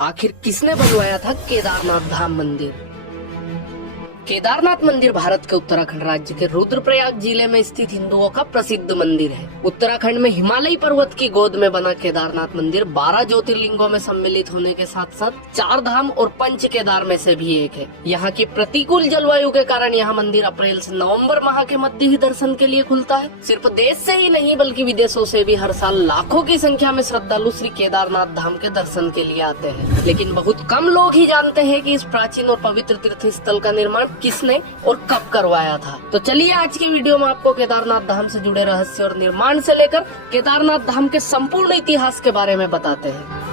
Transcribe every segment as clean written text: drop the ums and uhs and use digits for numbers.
आखिर किसने बनवाया था केदारनाथ धाम मंदिर? केदारनाथ मंदिर भारत के उत्तराखंड राज्य के रुद्रप्रयाग जिले में स्थित हिंदुओं का प्रसिद्ध मंदिर है। उत्तराखंड में हिमालयी पर्वत की गोद में बना केदारनाथ मंदिर 12 ज्योतिर्लिंगों में सम्मिलित होने के साथ साथ 4 धाम और 5 केदार में से भी एक है। यहाँ की प्रतिकूल जलवायु के कारण यह मंदिर अप्रैल से नवंबर माह के मध्य ही दर्शन के लिए खुलता है। सिर्फ देश से ही नहीं बल्कि विदेशों से भी हर साल लाखों की संख्या में श्रद्धालु श्री केदारनाथ धाम के दर्शन के लिए आते हैं। लेकिन बहुत कम लोग ही जानते हैं कि इस प्राचीन और पवित्र तीर्थ स्थल का निर्माण किसने और कब करवाया था। तो चलिए आज की वीडियो में आपको केदारनाथ धाम से जुड़े रहस्य और निर्माण से लेकर केदारनाथ धाम के संपूर्ण इतिहास के बारे में बताते हैं।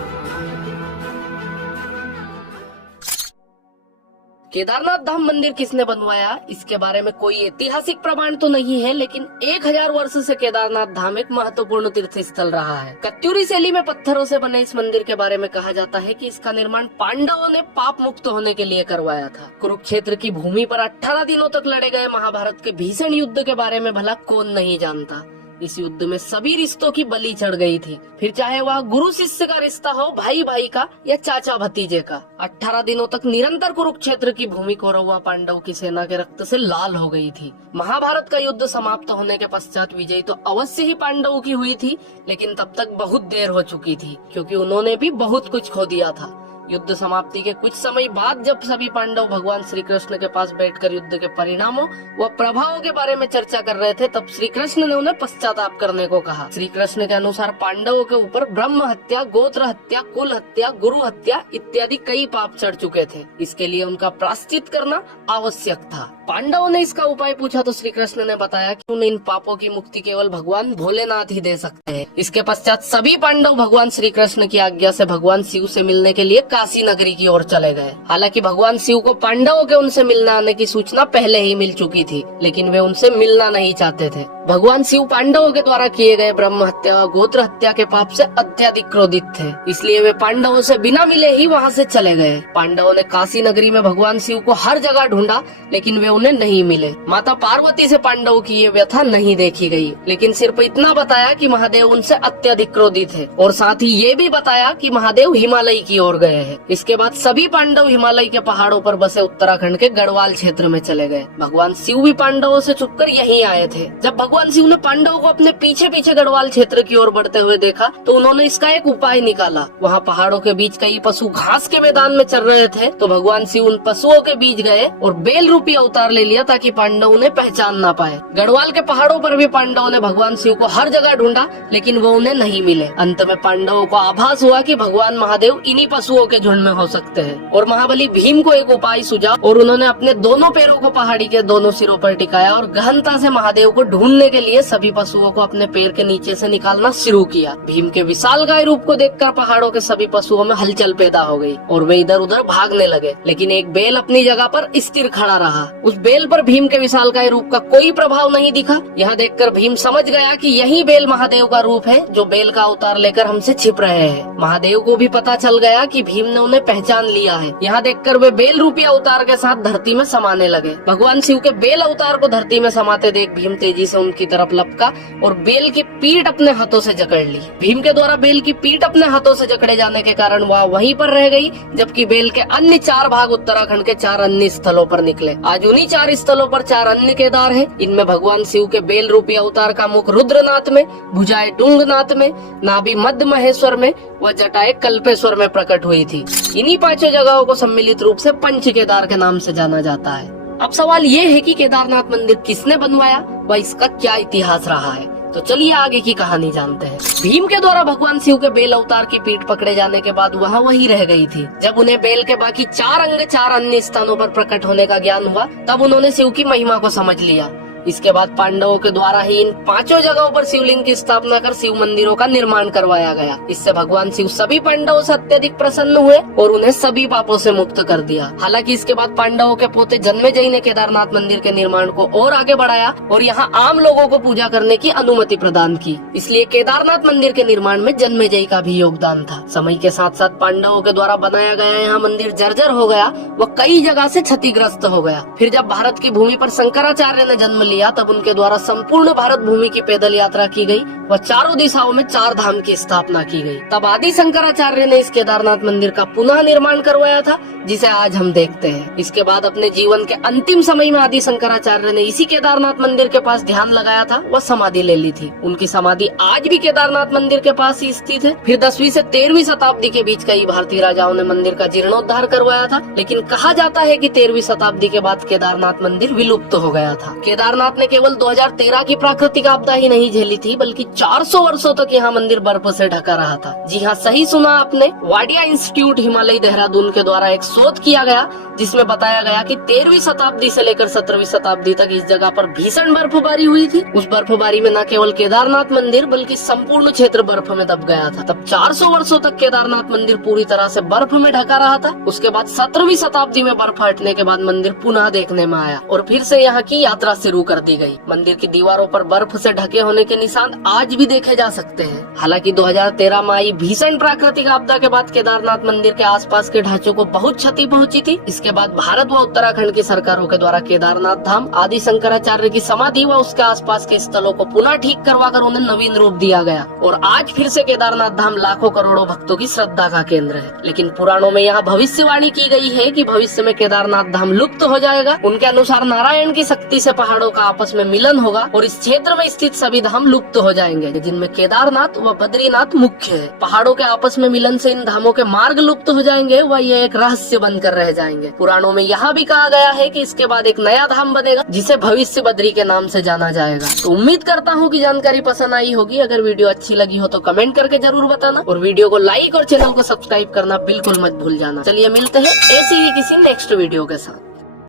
केदारनाथ धाम मंदिर किसने बनवाया, इसके बारे में कोई ऐतिहासिक प्रमाण तो नहीं है, लेकिन 1000 वर्ष से केदारनाथ धाम एक महत्वपूर्ण तीर्थ स्थल रहा है। कत्यूरी शैली में पत्थरों से बने इस मंदिर के बारे में कहा जाता है कि इसका निर्माण पांडवों ने पाप मुक्त होने के लिए करवाया था। कुरुक्षेत्र की भूमि पर 18 दिनों तक लड़े गए महाभारत के भीषण युद्ध के बारे में भला कौन नहीं जानता। इस युद्ध में सभी रिश्तों की बलि चढ़ गई थी, फिर चाहे वह गुरु शिष्य का रिश्ता हो, भाई भाई का या चाचा भतीजे का। 18 दिनों तक निरंतर कुरुक्षेत्र की भूमि कौरव व पांडव की सेना के रक्त से लाल हो गई थी। महाभारत का युद्ध समाप्त होने के पश्चात विजय तो अवश्य ही पांडवों की हुई थी, लेकिन तब तक बहुत देर हो चुकी थी क्योंकि उन्होंने भी बहुत कुछ खो दिया था। युद्ध समाप्ति के कुछ समय बाद जब सभी पांडव भगवान श्री कृष्ण के पास बैठकर युद्ध के परिणामों व प्रभावों के बारे में चर्चा कर रहे थे, तब श्री कृष्ण ने उन्हें पश्चाताप करने को कहा। श्री कृष्ण के अनुसार पांडवों के ऊपर ब्रह्म हत्या, गोत्र हत्या, कुल हत्या, गुरु हत्या इत्यादि कई पाप चढ़ चुके थे। इसके लिए उनका प्रायश्चित करना आवश्यक था। पांडवों ने इसका उपाय पूछा तो श्री कृष्ण ने बताया कि उन्हें इन पापों की मुक्ति केवल भगवान भोलेनाथ ही दे सकते हैं। इसके पश्चात सभी पांडव भगवान श्री कृष्ण की आज्ञा से भगवान शिव से मिलने के लिए काशी नगरी की ओर चले गए। हालांकि भगवान शिव को पांडवों के उनसे मिलने आने की सूचना पहले ही मिल चुकी थी, लेकिन वे उनसे मिलना नहीं चाहते थे। भगवान शिव पांडवों के द्वारा किए गए ब्रह्म हत्या व गोत्र हत्या के पाप से अत्यधिक क्रोधित थे, इसलिए वे पांडवों से बिना मिले ही वहां से चले गए। पांडवों ने काशी नगरी में भगवान शिव को हर जगह ढूंढा, लेकिन वे उन्हें नहीं मिले। माता पार्वती से पांडवों की ये व्यथा नहीं देखी गई, लेकिन सिर्फ इतना बताया कि महादेव उनसे अत्यधिक क्रोधित है और साथ ही ये भी बताया कि महादेव हिमालय की ओर गए हैं। इसके बाद सभी पांडव हिमालय के पहाड़ों पर बसे उत्तराखंड के गढ़वाल क्षेत्र में चले गए। भगवान शिव भी पांडवों से छुपकर यहीं आए थे। जब भगवान शिव ने पांडवों को अपने पीछे पीछे गढ़वाल क्षेत्र की ओर बढ़ते हुए देखा तो उन्होंने इसका एक उपाय निकाला। वहाँ पहाड़ों के बीच कई पशु घास के मैदान में चल रहे थे, तो भगवान शिव उन पशुओं के बीच गए और बेल रूपी अवतार ले लिया ताकि पांडव उन्हें पहचान ना पाए। गढ़वाल के पहाड़ों पर भी पांडवों ने भगवान शिव को हर जगह ढूंढा, लेकिन वो उन्हें नहीं मिले। अंत में पांडवों को आभास हुआ कि भगवान महादेव इन्हीं पशुओं के झुंड में हो सकते हैं और महाबली भीम को एक उपाय सूझा और उन्होंने अपने दोनों पैरों को पहाड़ी के दोनों सिरों पर टिकाया और गहनता से महादेव को ढूंढने के लिए सभी पशुओं को अपने पैर के नीचे से निकालना शुरू किया। भीम के विशाल गाय रूप को देखकर पहाड़ों के सभी पशुओं में हलचल पैदा हो गई और वे इधर उधर भागने लगे, लेकिन एक बेल अपनी जगह पर स्थिर खड़ा रहा। उस बेल पर भीम के विशाल गाय रूप का कोई प्रभाव नहीं दिखा। यह देखकर भीम समझ गया कि यही बेल महादेव का रूप है जो बेल का अवतार लेकर हमसे छिप रहे हैं। महादेव को भी पता चल गया कि भीम ने उन्हें पहचान लिया है। यहाँ देखकर वे बेल रूपी अवतार के साथ धरती में समाने लगे। भगवान शिव के बेल अवतार को धरती में समाते देख भीम तेजी से उनकी तरफ लपका और बेल की पीठ अपने हाथों से जकड़ ली। भीम के द्वारा बेल की पीठ अपने हाथों से जकड़े जाने के कारण वह वहीं पर रह गई, जबकि बेल के अन्य 4 भाग उत्तराखंड के 4 अन्य स्थलों पर निकले। आज उन्हीं 4 स्थलों पर 4 अन्य केदार हैं। इनमें भगवान शिव के बेल रूपी अवतार का मुख रुद्रनाथ में, भुजाएं टुंगनाथ में, नाभि मध्य महेश्वर में व जटाएं कल्पेश्वर में प्रकट हुई थी। इन्हीं 5 जगहों को सम्मिलित रूप से पंच केदार के नाम से जाना जाता है। अब सवाल ये है कि केदारनाथ मंदिर किसने बनवाया व इसका क्या इतिहास रहा है। तो चलिए आगे की कहानी जानते हैं। भीम के द्वारा भगवान शिव के बेल अवतार की पीठ पकड़े जाने के बाद वहाँ वही रह गई थी। जब उन्हें बेल के बाकी 4 अंग 4 अन्य स्थानों पर प्रकट होने का ज्ञान हुआ, तब उन्होंने शिव की महिमा को समझ लिया। इसके बाद पांडवों के द्वारा ही इन 5 जगहों पर शिवलिंग की स्थापना कर शिव मंदिरों का निर्माण करवाया गया। इससे भगवान शिव सभी पांडवों से अत्यधिक प्रसन्न हुए और उन्हें सभी पापों से मुक्त कर दिया। हालांकि इसके बाद पांडवों के पोते जन्मेजय ने केदारनाथ मंदिर के निर्माण को और आगे बढ़ाया और यहाँ आम लोगों को पूजा करने की अनुमति प्रदान की। इसलिए केदारनाथ मंदिर के निर्माण में जन्मेजय का भी योगदान था। समय के साथ साथ पांडवों के द्वारा बनाया गया यहाँ मंदिर जर्जर हो गया व कई जगह से क्षतिग्रस्त हो गया। फिर जब भारत की भूमि पर शंकराचार्य ने जन्म लिया लिया तब उनके द्वारा संपूर्ण भारत भूमि की पैदल यात्रा की गई व चारों दिशाओं में 4 धाम की स्थापना की गई। तब आदि शंकराचार्य ने इस केदारनाथ मंदिर का पुनः निर्माण करवाया था, जिसे आज हम देखते हैं। इसके बाद अपने जीवन के अंतिम समय में आदि शंकराचार्य ने इसी केदारनाथ मंदिर के पास ध्यान लगाया था व समाधि ले ली थी। उनकी समाधि आज भी केदारनाथ मंदिर के पास ही स्थित है। फिर 10वीं से 13वीं शताब्दी के बीच कई भारतीय राजाओं ने मंदिर का जीर्णोद्धार करवाया था, लेकिन कहा जाता है कि 13वीं शताब्दी के बाद केदारनाथ मंदिर विलुप्त हो गया था। केदारनाथ ने केवल 2013 की प्राकृतिक आपदा ही नहीं झेली थी, बल्कि 400 वर्षों तक यहाँ मंदिर बर्फ से ढका रहा था। जी हाँ, सही सुना आपने। वाडिया इंस्टीट्यूट हिमालय देहरादून के द्वारा एक शोध किया गया जिसमें बताया गया कि 13वीं शताब्दी से लेकर 17वीं शताब्दी तक इस जगह पर भीषण बर्फबारी हुई थी। उस बर्फबारी में न केवल केदारनाथ मंदिर बल्कि संपूर्ण क्षेत्र बर्फ में दब गया था। तब 400 वर्षों तक केदारनाथ मंदिर पूरी तरह से बर्फ में ढका रहा था। उसके बाद 17वीं शताब्दी में बर्फ हटने के बाद मंदिर पुनः देखने में आया और फिर से यहाँ की यात्रा शुरू कर दी गई। मंदिर की दीवारों पर बर्फ से ढके होने के निशान आज भी देखे जा सकते हैं। हालांकि 2013 में आई भीषण प्राकृतिक आपदा के बाद केदारनाथ मंदिर के आसपास के ढांचों को बहुत क्षति पहुंची थी। इसके बाद भारत व उत्तराखंड की सरकारों के द्वारा केदारनाथ धाम, आदि शंकराचार्य की समाधि व उसके आसपास के स्थलों को पुनः ठीक करवाकर उन्हें नवीन रूप दिया गया और आज फिर से केदारनाथ धाम लाखों करोड़ों भक्तों की श्रद्धा का केंद्र है। लेकिन पुराणों में यहाँ भविष्यवाणी की गई है कि भविष्य में केदारनाथ धाम लुप्त हो जाएगा। उनके अनुसार नारायण की शक्ति से पहाड़ों का आपस में मिलन होगा और इस क्षेत्र में स्थित सभी धाम लुप्त हो जाएंगे, जिनमें केदारनाथ व बद्रीनाथ मुख्य है। पहाड़ों के आपस में मिलन से इन धामों के मार्ग लुप्त हो जाएंगे व ये एक रहस्य बनकर रह जाएंगे। पुराणों में यहाँ भी कहा गया है कि इसके बाद एक नया धाम बनेगा जिसे भविष्य बद्री के नाम से जाना जाएगा। तो उम्मीद करता हूँ कि जानकारी पसंद आई होगी। अगर वीडियो अच्छी लगी हो तो कमेंट करके जरूर बताना और वीडियो को लाइक और चैनल को सब्सक्राइब करना बिल्कुल मत भूल जाना। चलिए मिलते हैं ऐसी ही किसी नेक्स्ट वीडियो के साथ।